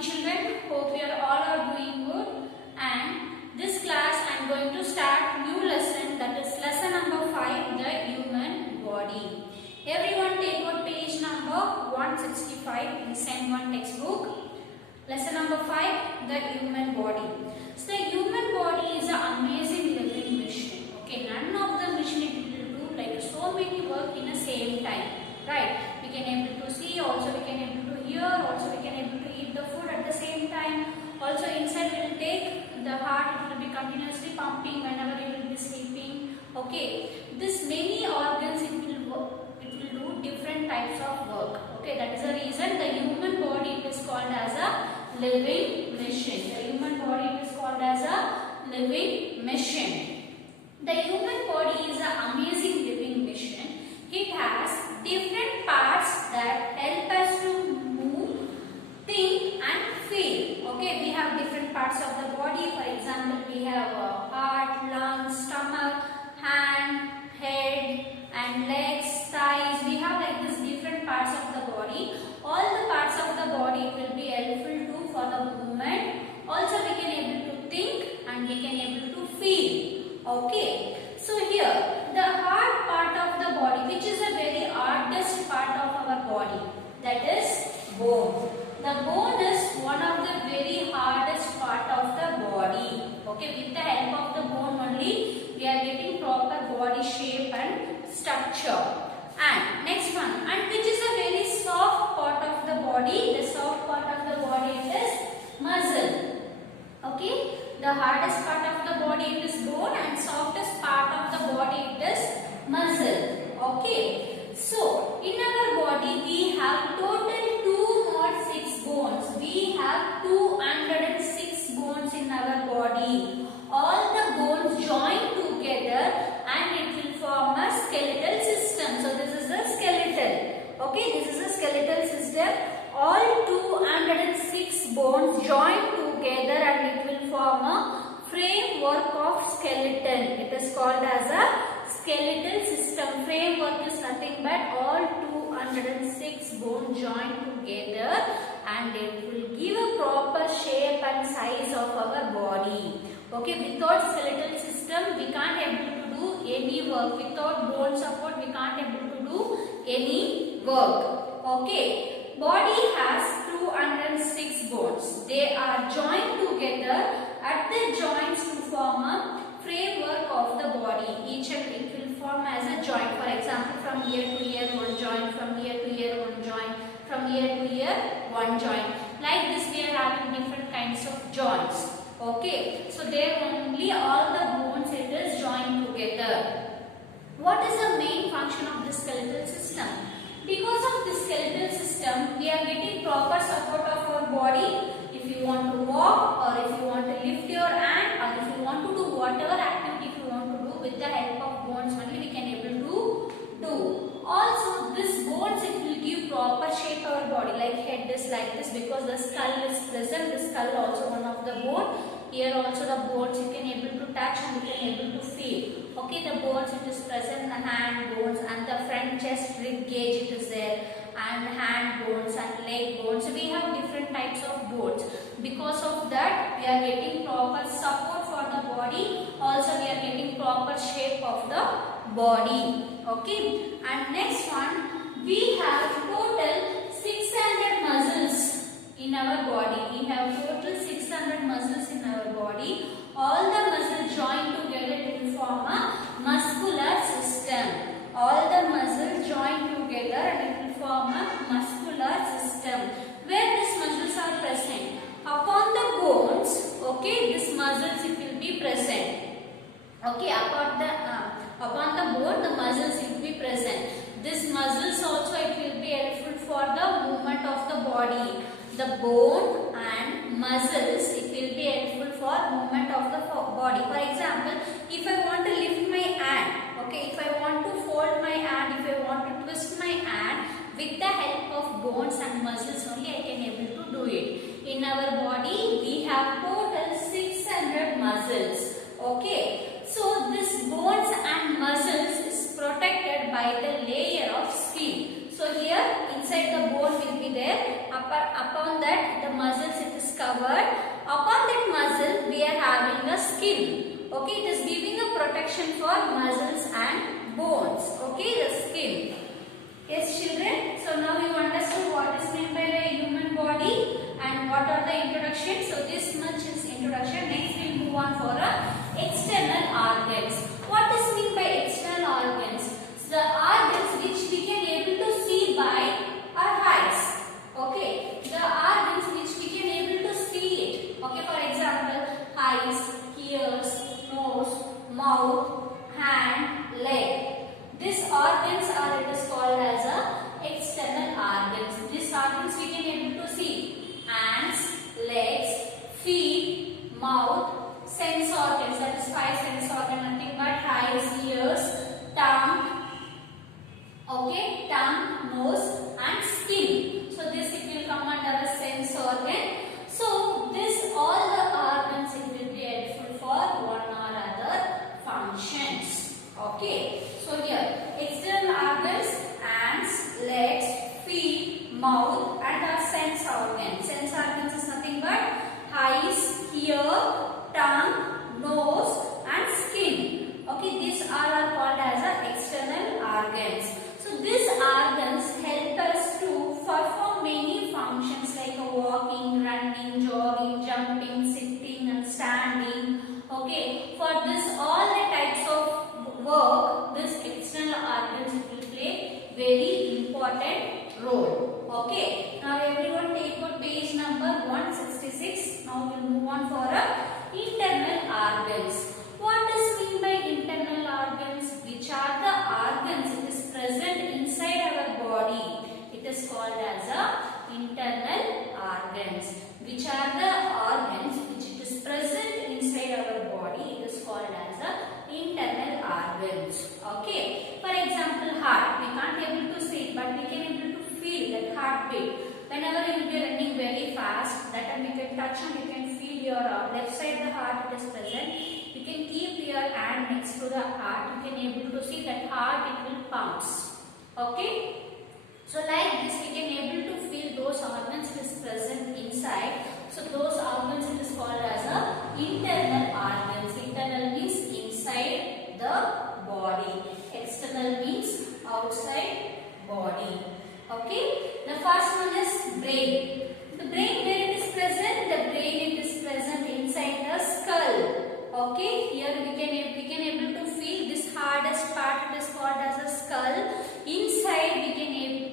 children. Hope you all are doing good. And this class I am going to start new lesson, that is lesson number 5, the human body. Everyone take out page number 165 in Sem 1 textbook. Lesson number 5, the human body. So the human body is an amazing living machine. Okay, none of the machine it will do like so many work in the same time. Right? We can able to see, also we can able to hear, also we can able to eat the food at the same time. Also inside it will take the heart, it will be continuously pumping whenever you will be sleeping. Okay, this many organs it will do different types of work. Okay, that is the reason the human body is called as a living machine. The human body is called as a living machine. The human body is an amazing living machine. It has different parts that help us to move, think and feel. Okay, we have different parts of the body. For example, we have heart, lungs, stomach, hand, head and legs, thighs. We have like this different parts of the body. All the parts of the body will be helpful too for the movement. Also we can able to think and we can able to feel. Okay, so here the heart part of the body, which is a very hardest part of our body, that is bone. The bone is one of the very hardest part of the body. Okay, with the help of the bone only we are getting proper body shape and structure. And next one, and which is a very soft part of the body. The soft part of the body is muscle. Okay, the hardest part of the body it is bone and softest part of the body it is muscle. Okay, so in our body we have total 206 bones. We have 206 bones in our body. All the bones join together and it will form a skeletal system. So this is a skeletal. Okay, this is a skeletal system. All 206 bones join together and it will form a framework of skeleton. It is called as a skeletal system. Framework is nothing but all 206 bones join together and it will give a proper shape and size of our body. Okay, without skeletal system we can't able to do any work. Without bone support we can't able to do any work. Okay. Body has 206 bones. They are joined together at the joints to form a framework of the body. Each and it will form as a joint. For example, from ear to ear one joint, from ear to ear one joint, from ear to ear one joint. Like this we are having different kinds of joints. Okay. So there only all the bones it is joined together. What is the main function of the skeletal system? Because of the skeletal system, we are getting proper support of our body. If you want to walk or if you want to lift your hand or if you want to do whatever activity you want to do with the help of bones only we can able to do. Also this bones it will give proper shape our body, like head is like this because the skull is present. The skull also one of the bone. Here also the bones you can able to touch and you can able to feel. Okay, the bones it is present, the hand bones and the front chest rib cage it is there, and hand bones and leg bones. So we have different types of bones. Because of that we are getting proper support for the body. Also we are getting proper shape of the body. Okay, and next one, we have total 600 muscles in our body. We have total 600 muscles in our body. All the muscles join together to form a muscular system. All the muscles join together and it will form a muscular system. Where these muscles are present? Upon the bones, okay, these muscles it will be present. Okay, upon the bone, the muscles will be present. These muscles also it will be helpful for the movement of the body. The bone and muscles it will be helpful for movement of the body. For example, if I want to lift my hand, okay, if I want to fold my hand, if I want to twist my hand, with the help of bones and muscles only I can able to do it. In our body we have total 600 muscles. Okay, so this bones and muscles is protected by the layer of skin. So here inside the bone will be there. Upon that the muscles it covered. Upon that muscle we are having a skin. Okay, it is giving a protection for muscles and bones. Okay, the skin. Yes children, so now you understood what is meant by the human body and what are the introductions. So this much is introduction. Next we will move on for external organs. What is meant by external organs? So the organs which we can able to see by our eyes. Okay, the organs which we can able to see it. Okay, for example, eyes, ears, nose, mouth, hand, leg. These organs are, it is called as external organs. These organs we can able to see. Hands, legs, feet, mouth, sense organs. That is 5 sense organs. Nothing but eyes, ears, tongue. Okay, tongue, nose, and skin. So this it will come under a sense organ. So this all the organs it will be helpful for one or other functions. Okay. So here external organs, hands, legs, feet, mouth, and our sense organs. Sense organs is nothing but eyes, ear, tongue, nose, and skin. Okay, these all are called as external organs. So these organs help us to perform many functions like walking, running, jogging, jumping, sitting, and standing. Okay, for this all the types of work, this external organs will play very important role. Okay, now everyone take out page number 166. Now we will move on for internal organs. What is mean by internal organs? Which are the organs it is present inside our body? It is called as internal organs. Which are the organs which it is present inside our body? It is called as internal organs. Okay. For example, heart. We can't able to see it, but we can able to feel that heartbeat. Whenever you will be running very fast, that time you can touch and you can feel your left side the heart is present. You can keep your hand next to the heart. You can able to see that heart it will pumps. Okay. So like this we can able to feel those organs is present inside. So those organs it is called as internal organs. Internal means inside the body. External means outside body. Okay. The first one is brain. The brain where it is present? The brain it is present inside the skull. Okay. Here we can able to feel this hardest part. It is called as a skull. Inside we can able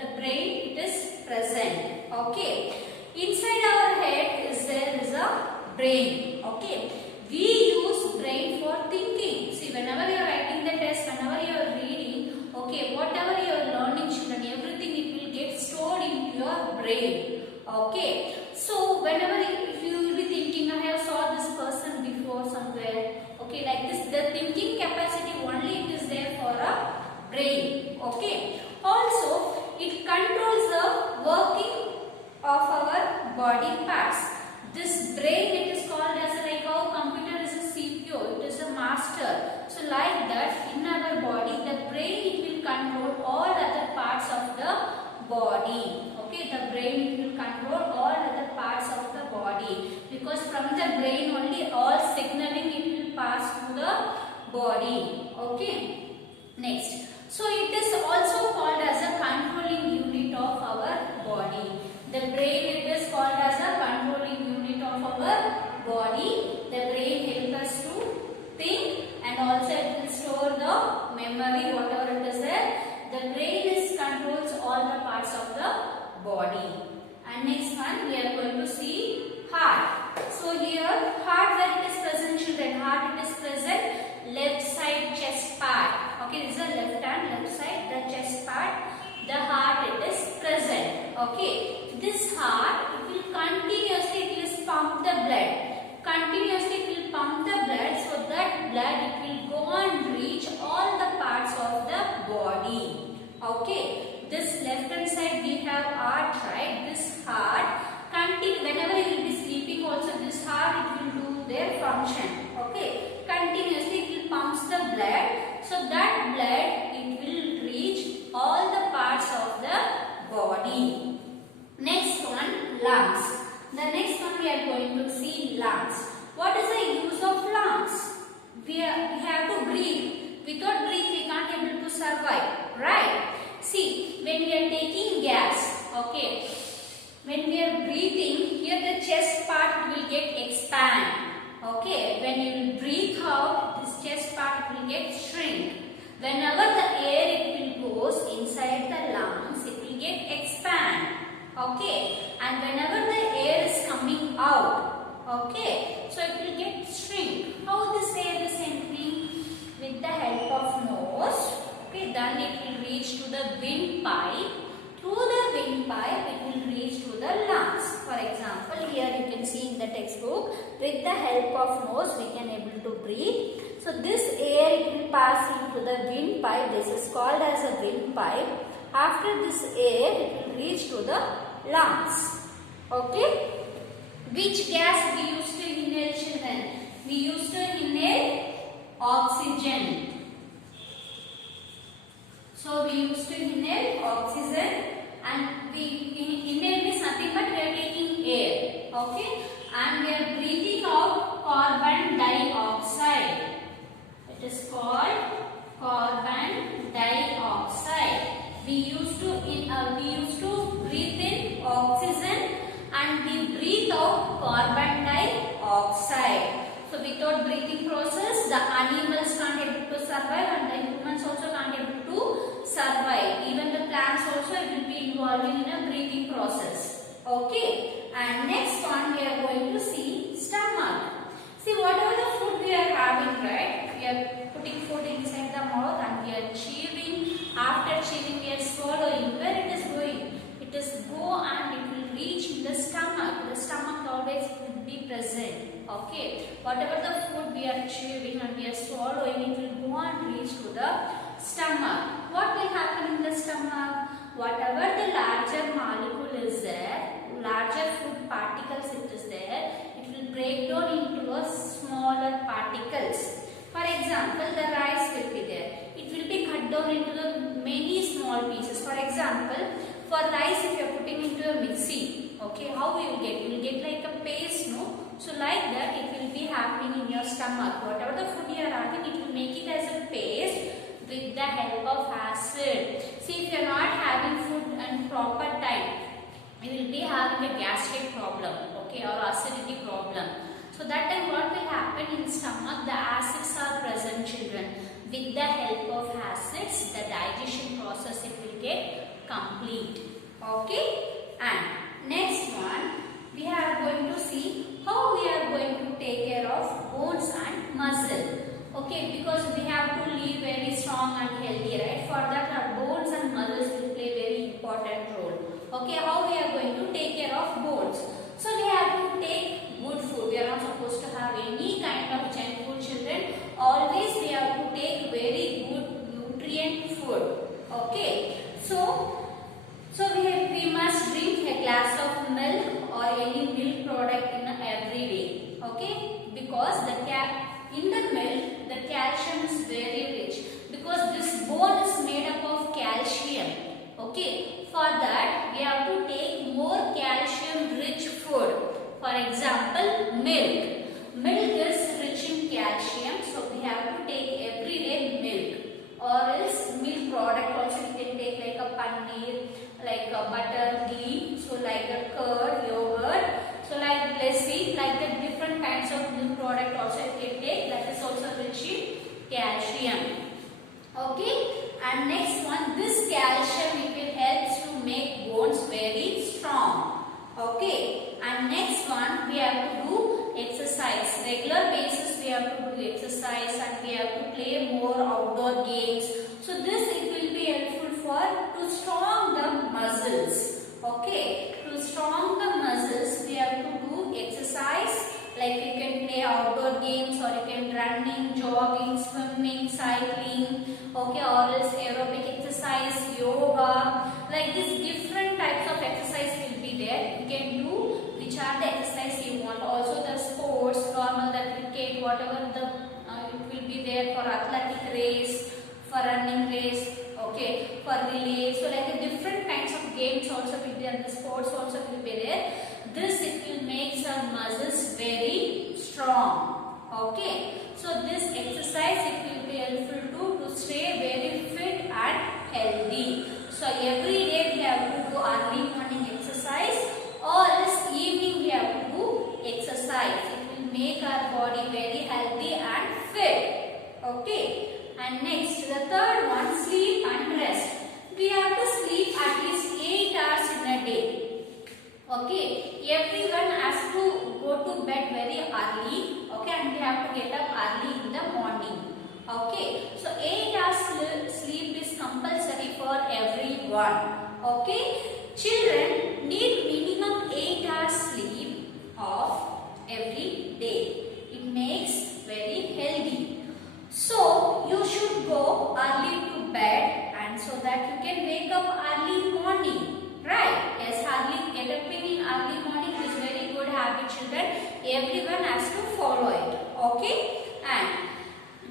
the brain it is present. Okay. Inside our head there is a brain. Okay. We use brain for thinking. See, whenever you are writing the test, whenever you are reading, okay, whatever you are learning, children, everything it will get stored into your brain. Okay. So whenever you will be thinking, I have saw this person before somewhere. Okay, like this, the thinking capacity only it is there for a brain. Okay. Also, it controls the working of our body parts. This brain it is called as like how computer is a CPU, it is a master. So like that in our body the brain it will control all other parts of the body. Okay, the brain it will control all other parts of the body because from the brain only all signaling it will pass to the body. Okay. Next. So it is also called as a controlling unit of our body. The brain it is called as a controlling unit of our body. The brain helps us to think and also it will store the memory whatever it is there. The brain is controls all the parts of the body. And next one we are going to see heart. So here heart where it is present children. Heart it is present left side chest part. Okay, this is the left hand, left side, the chest part, the heart it is present. Okay, this heart it will continuously it will pump the blood. Continuously it will pump the blood so that blood it will go and reach all the parts of the body. Okay, this left hand side we have heart, right? This heart whenever you will be sleeping also this heart it will do their function. Okay, continuously it will pumps the blood. So that blood it will reach all the parts of the body. Next one, lungs. The next one we are going to see lungs. What is the use of lungs? We have to breathe. Without breath we can't able to survive, right? See, when we are taking gas, okay, when we are breathing, here the chest part will get expand. Okay, when you will breathe out, this chest part will get shrink. Whenever the air it will goes inside the lungs, it will get expand. Okay, and whenever the air is coming out, okay, so it will get shrink. How this air is entering? With the help of nose. Okay, then it will reach to the windpipe. Through the windpipe, it will reach to the lungs. For example, here you can see in the textbook, with the help of nose, we can able to breathe. So this air it will pass into the windpipe. This is called as a windpipe. After this air, it will reach to the lungs. Okay. Which gas we used to inhale, children? We used to inhale oxygen. So we used to inhale oxygen, and we inhale is nothing but we are taking air, okay, and we are breathing out carbon dioxide. It is called carbon dioxide. We used to breathe in oxygen and we breathe out carbon dioxide. So without breathing process, the animals can't able to survive and the humans also can't able to survive. Even the plants also it will be involving in a breathing process. Okay. And next one we are going to see stomach. See, whatever the food we are having, right? We are putting food inside the mouth and we are chewing. After chewing we are swallowing. Where it is going? It is go and it will reach in the stomach. The stomach always will be present. Okay, whatever the food we are chewing and we are swallowing, it will go and reach to the stomach. What will happen in the stomach? Whatever the larger molecule is there, larger food particles it is there, it will break down into a smaller particles. For example, the rice will be there. It will be cut down into the many small pieces. For example, for rice if you are putting into a mixie, okay, how you will get? You will get like a paste, no? So like that it will be happening in your stomach. Whatever the food you are having, it will make it as a paste with the help of acid. See, if you are not having food in proper time, you will be having a gastric problem, okay, or acidity problem. So that time what will happen in stomach? The acids are present, children. With the help of acids, the digestion process it will get complete. Okay. And next one, we are going to see how we are going to take care of bones and muscle. Okay, because we have to live very strong and healthy, right? For that our bones and muscles will play very important role. Okay, how we are going to take care of bones? So we have to take good food. We are not supposed to have any kind of junk food, children. Always we have to take very good nutrient food. Okay, so we must drink a glass of milk or any milk product in every day. Okay, because in the milk the calcium is very rich, because this bone is made up of calcium. Okay, for that we have to take more calcium rich food. For example, milk. Milk is rich in calcium, so we have to take everyday milk. Or else milk product also you can take like a paneer, like a butter, ghee, so like a curd, yogurt, so like lassi, like the different kinds of milk product also you can take, that is also rich in calcium. Okay, and next one, this calcium it will help to make bones very strong. Okay, and next one we have to do exercise. Regular basis we have to do exercise and we have to play more outdoor games. So this it will be helpful for to strong the muscles. Okay, to strong the muscles we have to do exercise. Like you can play outdoor games or you can running, jogging, swimming, cycling, okay, or else aerobic exercise, yoga, like this different types of exercise will be there. You can do which are the exercise you want. Also the sports, normal, the cricket, whatever the it will be there for athletic race, for running race, okay, for relay. So like the different kinds of games also will be there, the sports also will be there. this it will make our muscles very strong. Okay, so this exercise it will be helpful to stay very fit and healthy. So every day we have to do early morning exercise or else evening we have to do exercise. It will make our body very healthy and fit. Okay, and next the third one, sleep and rest. We have to sleep at least 8 hours in a day. Okay, everyone has to go to bed very early. Okay, and we have to get up early in the morning. Okay, so 8 hours sleep is compulsory for everyone. Okay, children need minimum 8 hours sleep of every day. It makes very healthy. So you should go early to bed, and so that you can wake up early morning. Right? Yes, get up in early morning is very good habit, children. Everyone has to follow it. Okay? And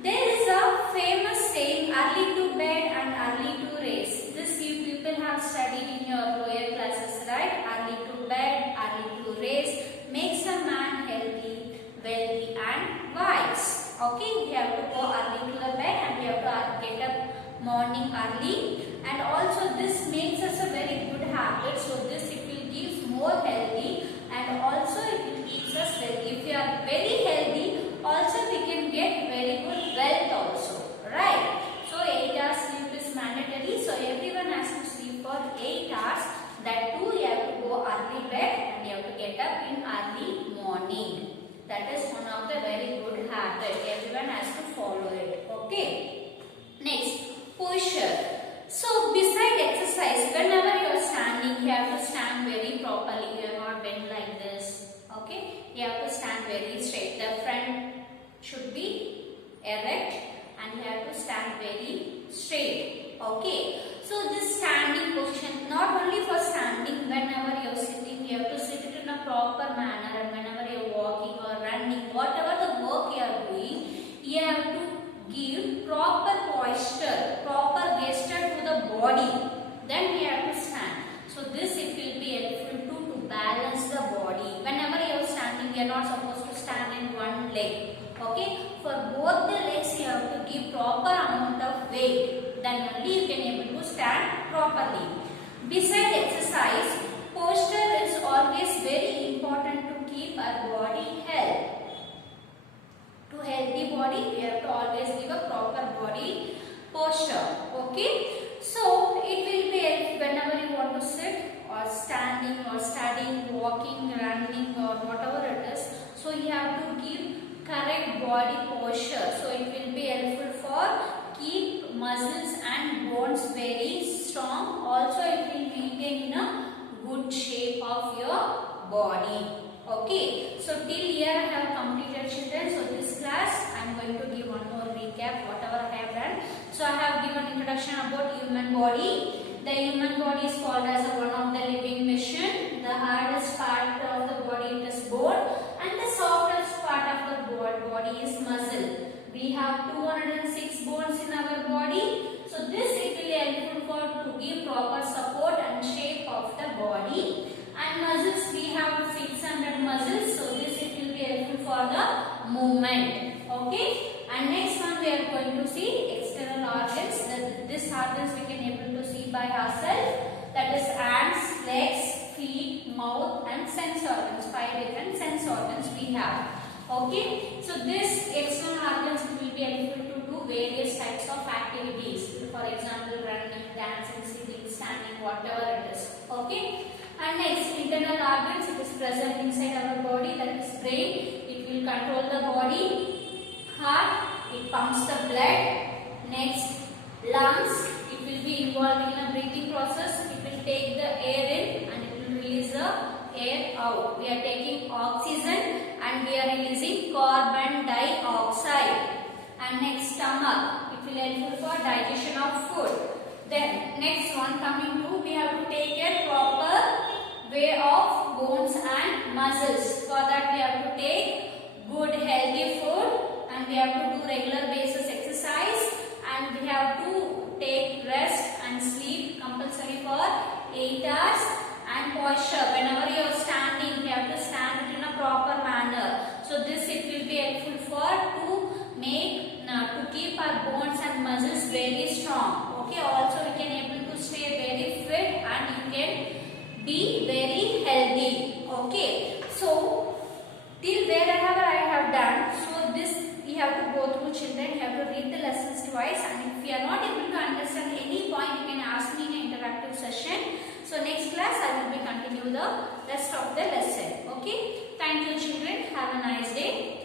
there is a famous saying, early to bed and early to race. This you people have studied in your lower classes, right? Early to bed, early to race makes a man healthy, wealthy and wise. Okay? We have to go early to the bed and we have to get up morning early. And also this makes us a very good habit. So this it will give more healthy and also it will keeps us healthy. If we are very healthy, also we can get very good wealth also. Right? So 8 hours sleep is mandatory. So everyone has to sleep for 8 hours. That too you have to go early bed and you have to get up in early morning. That is one of the very good habit. Everyone has to follow it. Okay. Next, posture. So beside exercise, whenever you are standing, you have to stand very properly. You are not bend like this. Okay? You have to stand very straight. The front should be erect and you have to stand very straight. Okay? So this standing position, not only for standing, whenever you are sitting, you have to sit it in a proper manner, and whenever you are walking or running, whatever the work you are doing, you have to give proper posture, proper gesture to the body. Then we have to stand. So this it will be helpful to balance the body. Whenever you are standing, you are not supposed to stand in one leg. Okay? For both the legs, you have to give proper amount of weight. Then only you can able to stand properly. Beside exercise, posture is always very important to keep our body healthy. To healthy body, we have to always give a proper body posture. Okay? So it will be whenever you want to sit or standing or studying, walking, running or whatever it is. So you have to give correct body posture. So it will be helpful for keep muscles and bones very strong. Also it will maintain in a good shape of your body. Okay, so till here I have completed, children. So this class I am going to give one more recap whatever I have done. So I have given introduction about human body. The human body is called as one of the living machine. The hardest part of the body is bone and the softest part of the body is muscle. We have 206 bones in our body. So this it will be helpful for to give proper support and shape of the body. And muscles, we have 600 muscles. So this it will be helpful for the movement. Okay. And next one we are going to see external organs. This organs we can able to see by ourselves. That is hands, legs, feet, mouth and sense organs. 5 different sense organs we have. Okay. So this external organs will be helpful to do various types of activities. For example, running, dancing, sitting, standing, whatever it is. Okay. And next, internal organs, it is present inside our body, that is brain. It will control the body. Heart, it pumps the blood. Next, lungs, it will be involved in a breathing process. It will take the air in and it will release the air out. We are taking oxygen and we are releasing carbon dioxide. And next, stomach, it will helpful for digestion of food. Then next one coming to, we have to take a proper way of bones and muscles. For that we have to take good healthy food and we have to do regular basis exercise and we have to take rest and sleep compulsory for 8 hours. And posture, whenever you are standing, you have for to make to keep our bones and muscles very strong. Okay, also we can able to stay very fit and you can be very healthy. Okay, so till wherever I have done, so this you have to go through, children. You have to read the lessons twice, and if you are not able to understand any point, you can ask me in an interactive session. So next class I will be continue the rest of the lesson. Okay, thank you children, have a nice day.